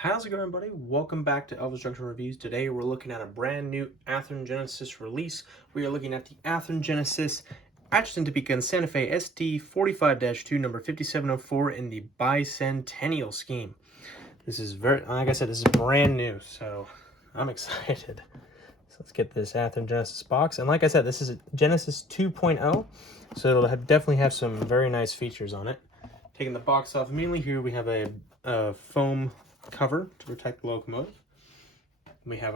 How's it going, everybody? Welcome back to Elvis Reviews. Today we're looking at a brand new Athearn Genesis release. We are looking at the Athearn Genesis Atchison Topeka Santa Fe SD45-2 number 5704 in the Bicentennial scheme. This is like I said, this is brand new, so I'm excited. So let's get this Athearn Genesis box. And like I said, this is a Genesis 2.0, so it'll definitely have some very nice features on it. Taking the box off immediately, here we have a foam cover to protect the locomotive. We have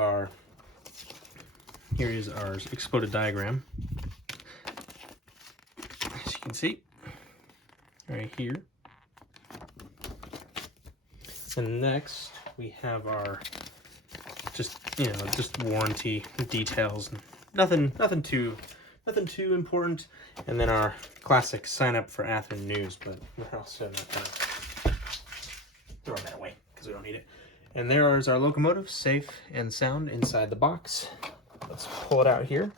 here is our exploded diagram. As you can see, right here. And next we have our just warranty details. Nothing too important. And then our classic sign up for Athearn news, but we're also not gonna throw that away because we don't need it. And there is our locomotive, safe and sound inside the box. Let's pull it out here.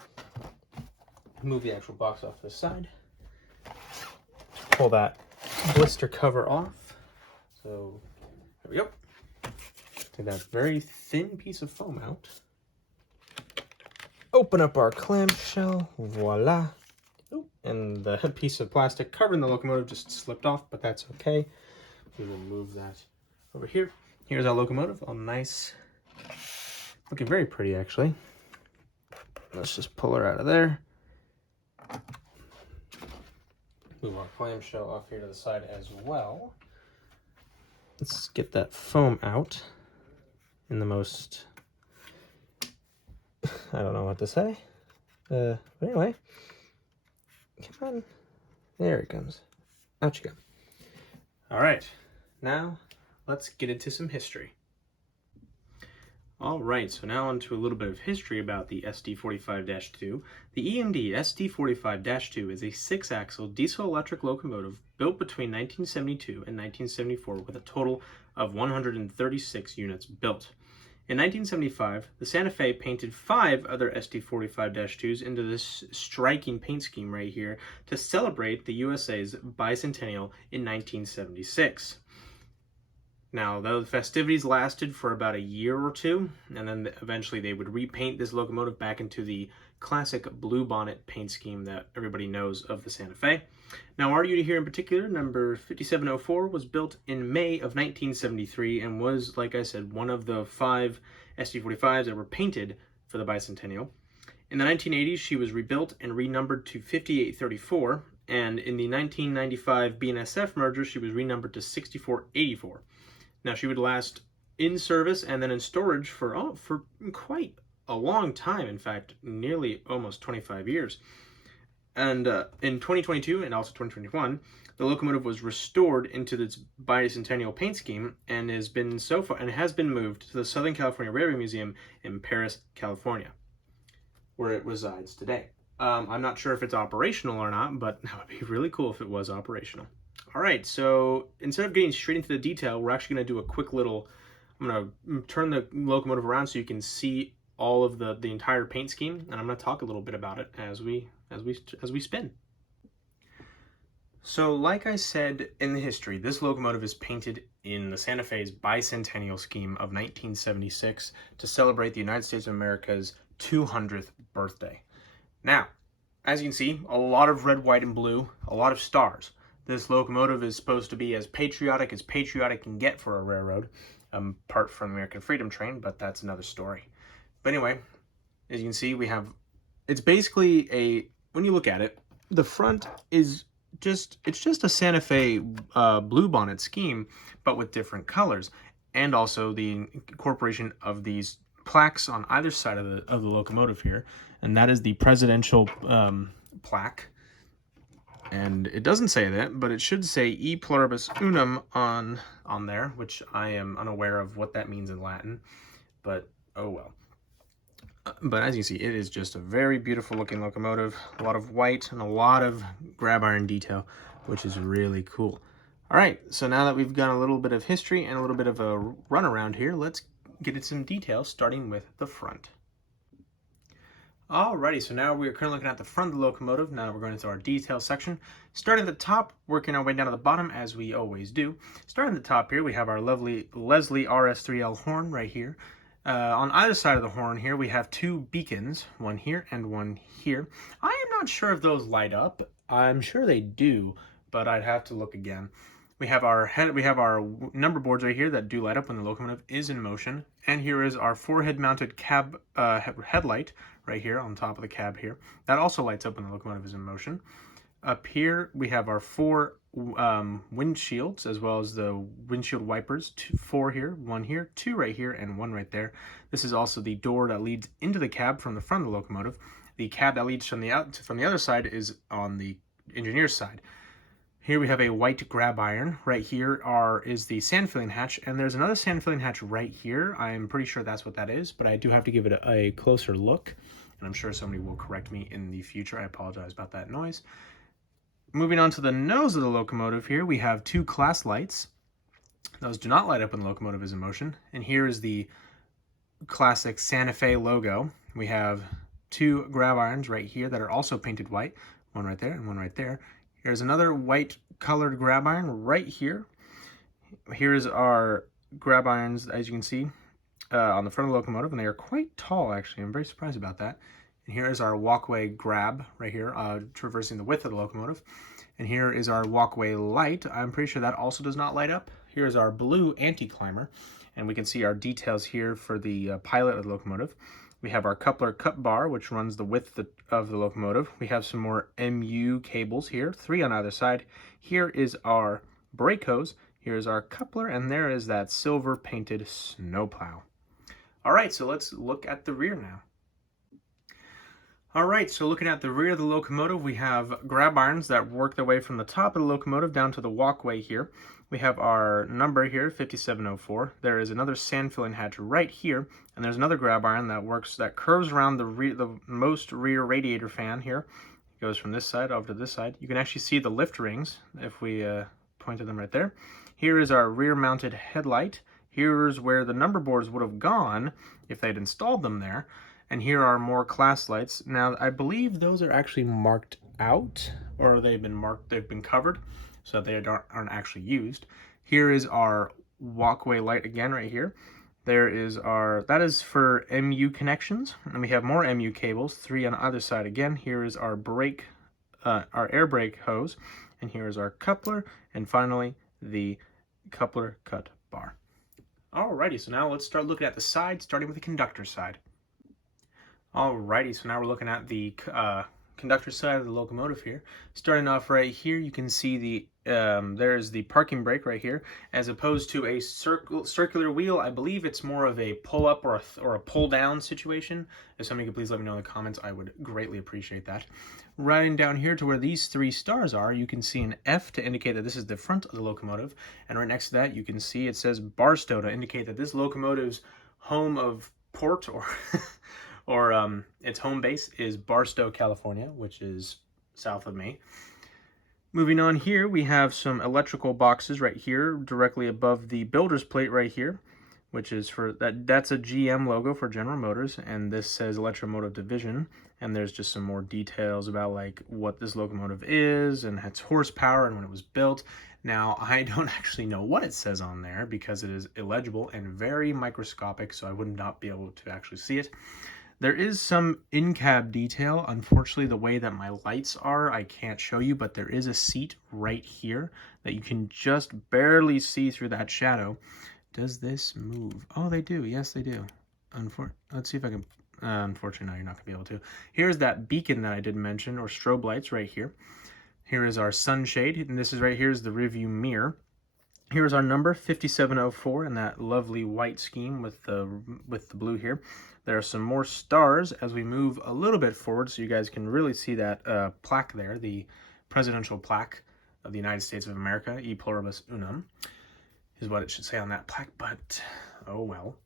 Move the actual box off to the side. Pull that blister cover off. So there we go. Take that very thin piece of foam out. Open up our clamshell. Voila. And the piece of plastic covering the locomotive just slipped off, but that's okay. We will move that over here. Here's our locomotive, all nice. Looking very pretty, actually. Let's just pull her out of there. Move our clamshell off here to the side as well. Let's get that foam out in the most, I don't know what to say. But anyway, come on. There it comes. Out you go. All right, now let's get into some history. All right, so now onto a little bit of history about the SD45-2. The EMD SD45-2 is a 6-axle diesel-electric locomotive built between 1972 and 1974 with a total of 136 units built. In 1975, the Santa Fe painted 5 other SD45-2s into this striking paint scheme right here to celebrate the USA's Bicentennial in 1976. Now, the festivities lasted for about a year or two, and then eventually they would repaint this locomotive back into the classic blue bonnet paint scheme that everybody knows of the Santa Fe. Now, our unit here in particular, number 5704, was built in May of 1973 and was, like I said, one of the 5 SD45s that were painted for the Bicentennial. In the 1980s, she was rebuilt and renumbered to 5834, and in the 1995 BNSF merger, she was renumbered to 6484. Now, she would last in service and then in storage for quite a long time, in fact, nearly almost 25 years. And in 2022 and also 2021, the locomotive was restored into its bicentennial paint scheme and has been moved to the Southern California Railway Museum in Paris, California, where it resides today. I'm not sure if it's operational or not, but that would be really cool if it was operational. All right, so instead of getting straight into the detail, we're actually going to do a quick little, I'm going to turn the locomotive around so you can see all of the entire paint scheme, and I'm going to talk a little bit about it as we spin. So like I said in the history, this locomotive is painted in the Santa Fe's Bicentennial scheme of 1976 to celebrate the United States of America's 200th birthday. Now, as you can see, a lot of red, white, and blue, a lot of stars. This locomotive is supposed to be as patriotic can get for a railroad, apart from American Freedom Train, but that's another story. But anyway, as you can see, it's basically when you look at it, the front is just a Santa Fe blue bonnet scheme, but with different colors, and also the incorporation of these plaques on either side of the locomotive here, and that is the presidential plaque. And it doesn't say that, but it should say E pluribus unum on there, which I am unaware of what that means in Latin, but oh well. But as you see, it is just a very beautiful looking locomotive, a lot of white and a lot of grab iron detail, which is really cool. All right, so now that we've got a little bit of history and a little bit of a run around here, let's get into some details, starting with the front. Alrighty, so now we're currently looking at the front of the locomotive. Now we're going into our details section. Starting at the top, working our way down to the bottom, as we always do. Starting at the top here, we have our lovely Leslie RS3L horn right here. On either side of the horn here, we have two beacons, one here and one here. I am not sure if those light up. I'm sure they do, but I'd have to look again. We have our number boards right here that do light up when the locomotive is in motion. And here is our forehead mounted cab headlight right here on top of the cab here. That also lights up when the locomotive is in motion. Up here we have our four windshields as well as the windshield wipers. Four here, one here, two right here, and one right there. This is also the door that leads into the cab from the front of the locomotive. The cab that leads from the other side is on the engineer's side. Here we have a white grab iron. Right here is the sand filling hatch, and there's another sand filling hatch right here. I'm pretty sure that's what that is, but I do have to give it a closer look, and I'm sure somebody will correct me in the future. I apologize about that noise. Moving on to the nose of the locomotive here, we have two class lights. Those do not light up when the locomotive is in motion. And here is the classic Santa Fe logo. We have two grab irons right here that are also painted white, one right there and one right there. Here's another white colored grab iron right here. Here's our grab irons, as you can see, on the front of the locomotive, and they are quite tall, actually. I'm very surprised about that. And here is our walkway grab right here, traversing the width of the locomotive. And here is our walkway light. I'm pretty sure that also does not light up. Here is our blue anti-climber, and we can see our details here for the pilot of the locomotive. We have our coupler cut bar, which runs the width of the locomotive. We have some more MU cables here, 3 on either side. Here is our brake hose. Here's our coupler, and there is that silver painted snowplow. All right, so let's look at the rear now. All right, so looking at the rear of the locomotive, we have grab irons that work their way from the top of the locomotive down to the walkway here. We have our number here, 5704. There is another sand filling hatch right here, and there's another grab iron that curves around the most rear radiator fan here. It goes from this side over to this side. You can actually see the lift rings if we point to them right there. Here is our rear mounted headlight. Here's where the number boards would have gone if they'd installed them there. And here are more class lights. Now, I believe those are actually marked out, or they've been covered, so they aren't actually used. Here is our walkway light again right here. That is for MU connections, and we have more MU cables, 3 on either side again. Here is our air brake hose, and here is our coupler, and finally the coupler cut bar. Alrighty, so now let's start looking at the side, starting with the conductor side. Alrighty, so now we're looking at the conductor side of the locomotive here. Starting off right here, you can see there's the parking brake right here. As opposed to a circular wheel, I believe it's more of a pull-up or a pull-down situation. If somebody could please let me know in the comments, I would greatly appreciate that. Riding down here to where these 3 stars are, you can see an F to indicate that this is the front of the locomotive. And right next to that, you can see it says Barstow to indicate that this locomotive's home of port or its home base is Barstow, California, which is south of me. Moving on here, we have some electrical boxes right here, directly above the builder's plate right here, which is that's a GM logo for General Motors, and this says Electromotive Division, and there's just some more details about like what this locomotive is and its horsepower and when it was built. Now, I don't actually know what it says on there because it is illegible and very microscopic, so I would not be able to actually see it. There is some in-cab detail. Unfortunately, the way that my lights are, I can't show you, but there is a seat right here that you can just barely see through that shadow. Does this move? Oh, they do. Yes, they do. Let's see if I can... unfortunately, no, you're not going to be able to. Here's that beacon that I did mention, or strobe lights right here. Here is our sunshade, and this is right here is the rearview mirror. Here's our number, 5704, in that lovely white scheme with the blue here. There are some more stars as we move a little bit forward so you guys can really see that plaque there, the presidential plaque of the United States of America, E Pluribus Unum, is what it should say on that plaque, but oh well.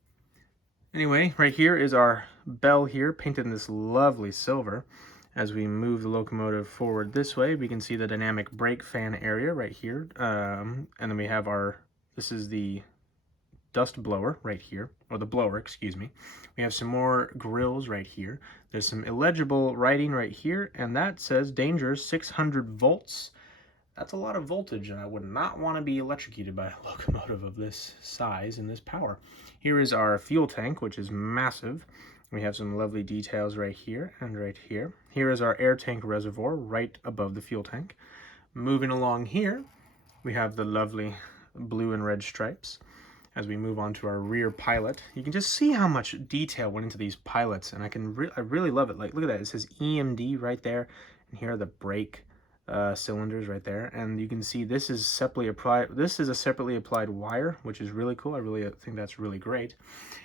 Anyway, right here is our bell here, painted in this lovely silver. As we move the locomotive forward this way, we can see the dynamic brake fan area right here. And then we have this is the dust blower right here, or the blower, excuse me. We have some more grills right here. There's some illegible writing right here, and that says danger 600 volts. That's a lot of voltage, and I would not want to be electrocuted by a locomotive of this size and this power. Here is our fuel tank, which is massive. We have some lovely details right here and right here. Here is our air tank reservoir right above the fuel tank. Moving along here, we have the lovely blue and red stripes. As we move on to our rear pilot, you can just see how much detail went into these pilots, and I really love it. Like, look at that, it says EMD right there, and here are the brake cylinders right there, and you can see this is separately applied. This is a separately applied wire, which is really cool. I really think that's really great.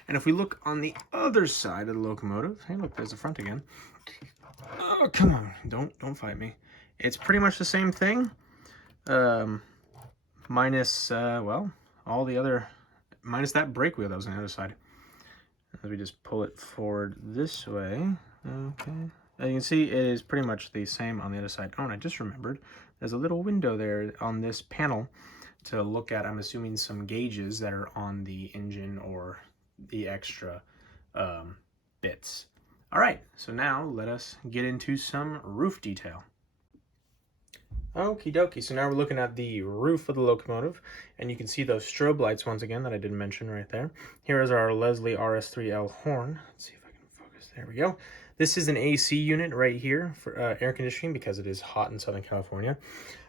And if we look on the other side of the locomotive, hey, look, there's the front again. Oh, come on, don't fight me. It's pretty much the same thing, minus well, all the other. Minus that brake wheel that was on the other side. As we just pull it forward this way, okay. As you can see, it is pretty much the same on the other side. Oh, and I just remembered, there's a little window there on this panel to look at, I'm assuming, some gauges that are on the engine or the extra bits. All right, so now let us get into some roof detail. Okie dokie, so now we're looking at the roof of the locomotive, and you can see those strobe lights once again that I didn't mention right there. Here is our Leslie RS3L horn. Let's see if I can focus. There we go. This is an AC unit right here for air conditioning because it is hot in Southern California.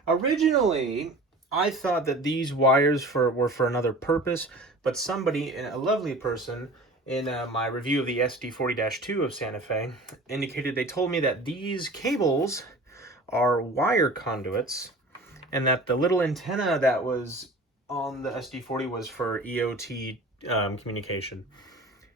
Originally, I thought that these wires were for another purpose, but somebody, a lovely person, in my review of the SD40-2 of Santa Fe, indicated they told me that these cables are wire conduits, and that the little antenna that was on the SD40 was for EOT communication.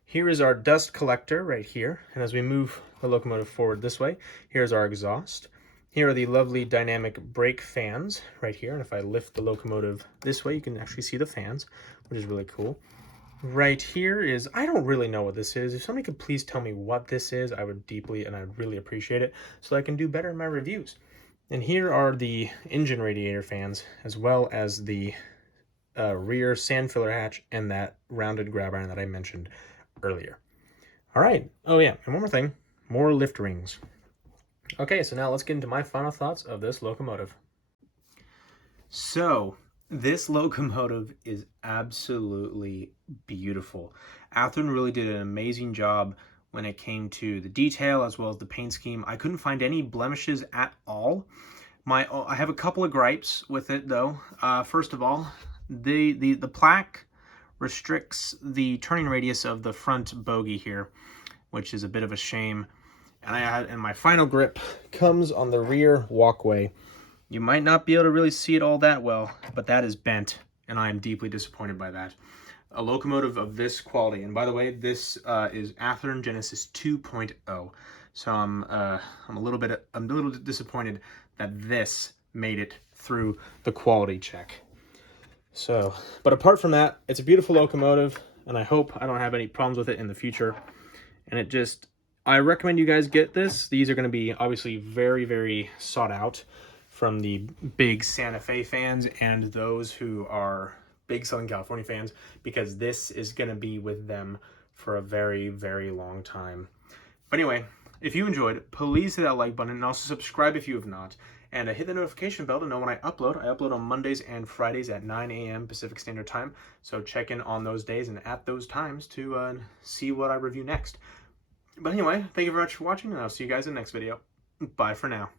Here is our dust collector right here, and as we move the locomotive forward this way, here's our exhaust. Here are the lovely dynamic brake fans right here, and if I lift the locomotive this way, you can actually see the fans, which is really cool. Right here is, I don't really know what this is. If somebody could please tell me what this is, I would deeply and I'd really appreciate it so I can do better in my reviews. And here are the engine radiator fans, as well as the rear sand filler hatch and that rounded grab iron that I mentioned earlier. All right. Oh yeah, and one more thing, more lift rings. Okay, so now let's get into my final thoughts of this locomotive. So, this locomotive is absolutely beautiful. Athearn really did an amazing job when it came to the detail as well as the paint scheme. I couldn't find any blemishes at all. I have a couple of gripes with it though. First of all, the plaque restricts the turning radius of the front bogie here, which is a bit of a shame. And my final grip comes on the rear walkway. You might not be able to really see it all that well, but that is bent, and I am deeply disappointed by that. A locomotive of this quality, and by the way, this is Athearn Genesis 2.0. So I'm a little disappointed that this made it through the quality check. So, but apart from that, it's a beautiful locomotive, and I hope I don't have any problems with it in the future. And I recommend you guys get this. These are going to be obviously very, very sought out from the big Santa Fe fans and those who are big Southern California fans, because this is going to be with them for a very, very long time. But anyway, if you enjoyed, please hit that like button and also subscribe if you have not. And hit the notification bell to know when I upload. I upload on Mondays and Fridays at 9 a.m. Pacific Standard Time. So check in on those days and at those times to see what I review next. But anyway, thank you very much for watching, and I'll see you guys in the next video. Bye for now.